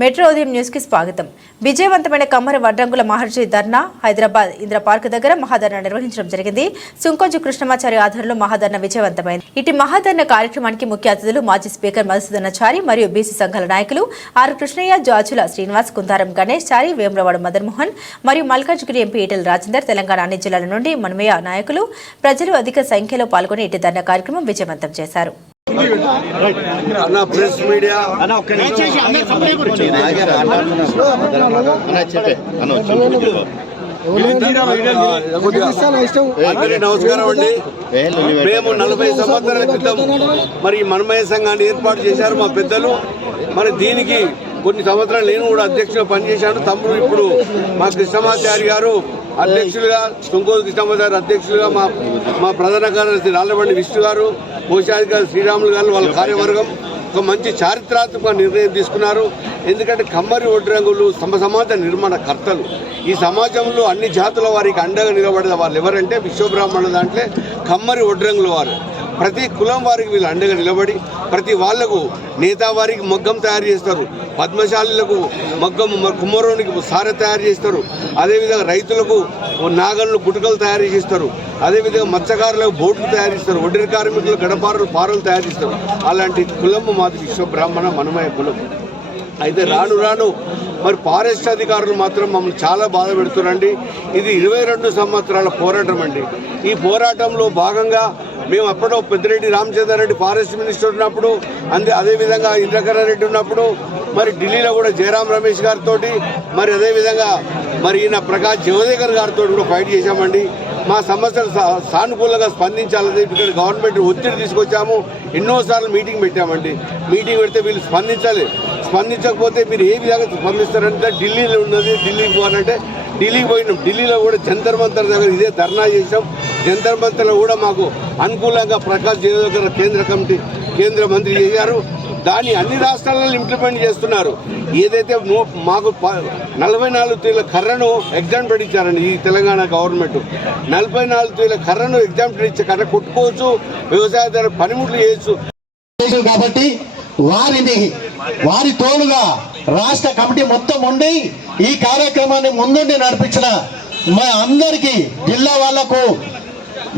Metro ఉదయం న్యూస్కి స్వాగతం. విజయవంతమైన కమ్మర వడ్రంగుల మహర్షి ధర్నా హైదరాబాద్ ఇంద్ర పార్క్ దగ్గర మహాధర్నా నిర్వహించడం జరిగింది. సుంకొంజు కృష్ణమాచారి ఆధ్వర్యంలో మహాధర్నా విజయవంతమైంది. ఇటు మహాధర్నా కార్యక్రమానికి ముఖ్య అతిథులు మాజీ స్పీకర్ మధుసూదనాచారి మరియు బీసీ సంఘాల నాయకులు ఆర్ కృష్ణయ్య జాచుల శ్రీనివాస్ కుందారం గణేష్ చారి వేములవాడ మదన్మోహన్ మరియు మల్కాజ్గిరి ఎంపీ ఈటెల రాజేందర్ తెలంగాణ అన్ని జిల్లాల నుండి మన్మయ నాయకులు. ప్రజలు అధిక సంఖ్యలో పాల్గొని ఇటు ధర్నా కార్యక్రమం విజయవంతం చేశారు. అన్న ప్రెస్ మీడియా అన్న ఒక్క నిమిషం అన్న చెప్పే అన్న వచ్చి అందరికీ నమస్కారం అండి మేము నలభై సంవత్సరాల క్రితం మరి ఈ మనమయ సంఘాన్ని ఏర్పాటు చేశారు మా పెద్దలు మరి దీనికి కొన్ని సంవత్సరాలు నేను కూడా అధ్యక్షుగా పనిచేశాను తమ్ముడు ఇప్పుడు మా కృష్ణమాచారి గారు అధ్యక్షులుగా తుంగోలు కృష్ణమాచారి అధ్యక్షులుగా మా మా ప్రధాన కార్యదర్శి రాళ్ళబండి విష్ణు గారు కోశాధికారి శ్రీరాములు గారు వాళ్ళ కార్యవర్గం ఒక మంచి చారిత్రాత్మక నిర్ణయం తీసుకున్నారు. ఎందుకంటే కమ్మరి ఒడ్రంగులు సమ సమాజ నిర్మాణ కర్తలు ఈ సమాజంలో అన్ని జాతుల వారికి అండగా నిలబడే వాళ్ళు ఎవరంటే విశ్వబ్రాహ్మణ దాంట్లో కమ్మరి ఒడ్రంగుల వారు. ప్రతి కులం వారికి వీళ్ళు అండగా నిలబడి ప్రతి వాళ్ళకు నేతా వారికి మగ్గం తయారు చేస్తారు. పద్మశాలులకు మగ్గం కుమ్మరోనికి సారె తయారు చేస్తారు. అదేవిధంగా రైతులకు నాగళ్ళు గుటకలు తయారు చేస్తారు. అదేవిధంగా మత్స్యకారులకు బోట్లు తయారు చేస్తారు. ఒడ్డరి కార్మికులు గడపారులు పారలు తయారు చేస్తారు. అలాంటి కులం మాది విశ్వబ్రాహ్మణ మనమయ కులం. అయితే రాను రాను మరి ఫారెస్ట్ అధికారులు మాత్రం మమ్మల్ని చాలా బాధ పెడుతున్నారండి ఇది ఇరవై రెండు సంవత్సరాల పోరాటం అండి. ఈ పోరాటంలో భాగంగా మేము అప్పుడో పెద్దిరెడ్డి రామచంద్రారెడ్డి ఫారెస్ట్ మినిస్టర్ ఉన్నప్పుడు అందే అదేవిధంగా ఇంద్రకరణ్ రెడ్డి ఉన్నప్పుడు మరి ఢిల్లీలో కూడా జయరాం రమేష్ గారితో మరి అదేవిధంగా మరి ఈయన ప్రకాష్ జవదేకర్ గారితో కూడా ఫైట్ చేశామండి. మా సమస్యలు సా- సానుకూలంగా స్పందించాలని ఇక్కడ గవర్నమెంట్ ఒత్తిడి తీసుకొచ్చాము. ఎన్నోసార్లు మీటింగ్ పెట్టామండి. మీటింగ్ పెడితే వీళ్ళు స్పందించాలి. స్పందించకపోతే మీరు ఏ విధంగా స్పందిస్తారంటే ఢిల్లీలో ఉన్నది ఢిల్లీకి పోవాలంటే ఢిల్లీకి పోయినాం. ఢిల్లీలో కూడా జంతర్ మంతర్ దగ్గర ఇదే ధర్నా చేసాం జంతర్ మంతర్లో కూడా మాకు అనుకూలంగా ప్రకాష్ జవదేకర్ కేంద్ర కమిటీ కేంద్ర మంత్రి చేశారు. దాన్ని అన్ని రాష్ట్రాలలో ఇంప్లిమెంట్ చేస్తున్నారు. ఏదైతే మాకు నలభై నాలుగు తీల కర్రను ఎగ్జామ్ పెట్టించారండి ఈ తెలంగాణ గవర్నమెంట్ నలభై నాలుగు తీల కర్రను ఎగ్జామ్ ఇచ్చే కర్ర కొట్టుకోవచ్చు వ్యవసాయదారు పనిముట్లు చేయొచ్చు. కాబట్టి వారిని వారి తోలుగా రాష్ట్ర కమిటీ మొత్తం ఉండి ఈ కార్యక్రమాన్ని ముందుండి నడిపించిన మా అందరికీ జిల్లా వాళ్ళకు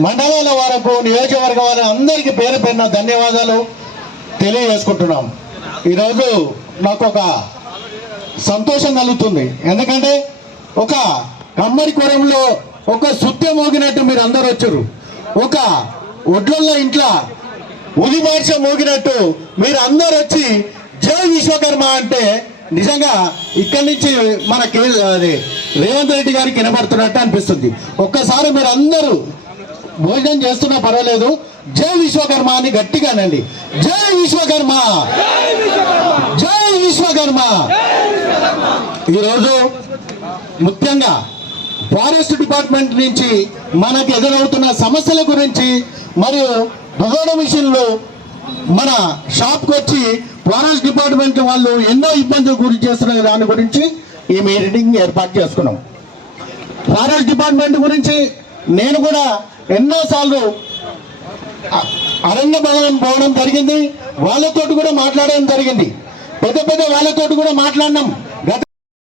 మండలాల వరకు నియోజకవర్గ వారి అందరికీ పేరు పేరున ధన్యవాదాలు. తెలియజేసుకుంటున్నాం. ఈరోజు నాకు ఒక సంతోషం కలుగుతుంది. ఎందుకంటే ఒక కమ్మరి కొరంలో ఒక సుత్య మోగినట్టు మీరు అందరు వచ్చారు. ఒక ఒడ్లల్లో ఇంట్లో ఉది భాష మోగినట్టు మీరు అందరు వచ్చి జై విశ్వకర్మ అంటే నిజంగా ఇక్కడి నుంచి మన కే అది రేవంత్ రెడ్డి గారికి వినపడుతున్నట్టు అనిపిస్తుంది. ఒక్కసారి మీరు అందరూ భోజనం చేస్తున్నా పర్వాలేదు. జై విశ్వకర్మ అని గట్టిగా అనండి. జై విశ్వకర్మ. జై విశ్వకర్మ. ఈరోజు ముఖ్యంగా ఫారెస్ట్ డిపార్ట్మెంట్ నుంచి మనకు ఎదురవుతున్న సమస్యల గురించి మరియు భగోడ మిషన్లు మన షాప్కి వచ్చి ఫారెస్ట్ డిపార్ట్మెంట్ వాళ్ళు ఎన్నో ఇబ్బందులు గురి చేస్తున్న దాని గురించి ఈ మీటింగ్ ఏర్పాటు చేసుకున్నాం. ఫారెస్ట్ డిపార్ట్మెంట్ గురించి నేను కూడా ఎన్నోసార్లు అరణ్య భవనం పోవడం జరిగింది. వాళ్ళతోటి కూడా మాట్లాడడం జరిగింది. పెద్ద పెద్ద వాళ్ళతోటి కూడా మాట్లాడినాం. గత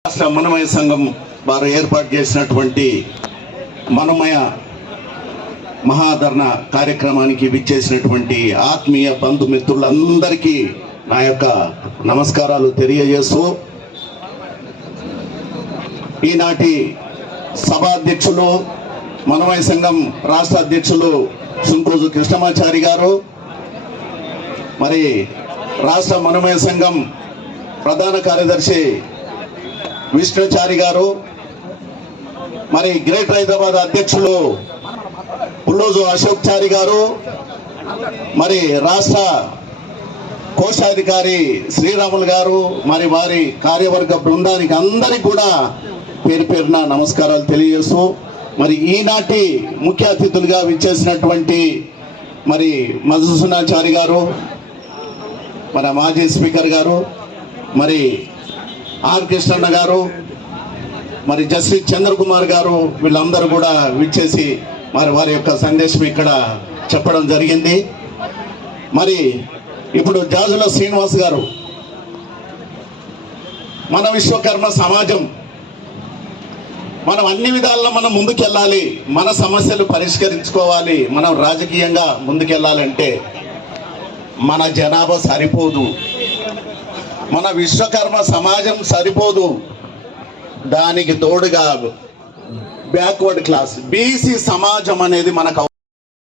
రాష్ట్ర మనమయ సంఘం వారు ఏర్పాటు చేసినటువంటి మనమయ మహాధరణ కార్యక్రమానికి విచ్చేసినటువంటి ఆత్మీయ బంధుమిత్రులందరికీ నా యొక్క నమస్కారాలు తెలియజేస్తూ ఈనాటి సభాధ్యక్షులు మనమయ సంఘం రాష్ట్ర అధ్యక్షులు సుంకోజు కృష్ణమాచారి గారు. మరి రాష్ట్ర మనమయ సంఘం ప్రధాన కార్యదర్శి విష్ణుచారి గారు. మరి గ్రేట్ హైదరాబాద్ అధ్యక్షులు పుల్లోజు అశోక్ చారి గారు. మరి రాష్ట్ర కోశాధికారి శ్రీరాములు గారు. మరి వారి కార్యవర్గ బృందానికి అందరికీ కూడా పేరు పేరున నమస్కారాలు తెలియజేస్తూ మరి ఈనాటి ముఖ్య అతిథులుగా విచ్చేసినటువంటి మరి మధుసునాచారి గారు మన మాజీ స్పీకర్ గారు మరి ఆర్ కృష్ణన్న గారు మరి జస్టిస్ చంద్రకుమార్ గారు వీళ్ళందరూ కూడా విచ్చేసి మరి వారి యొక్క సందేశం ఇక్కడ చెప్పడం జరిగింది. మరి ఇప్పుడు జాజుల శ్రీనివాస్ గారు మన విశ్వకర్మ సమాజం మనం అన్ని విధాల్లో మనం ముందుకెళ్ళాలి. మన సమస్యలు పరిష్కరించుకోవాలి. మనం రాజకీయంగా ముందుకెళ్ళాలంటే మన జనాభా సరిపోదు. మన విశ్వకర్మ సమాజం సరిపోదు. దానికి తోడుగా బ్యాక్వర్డ్ క్లాస్. బీసీ సమాజం అనేది మనకు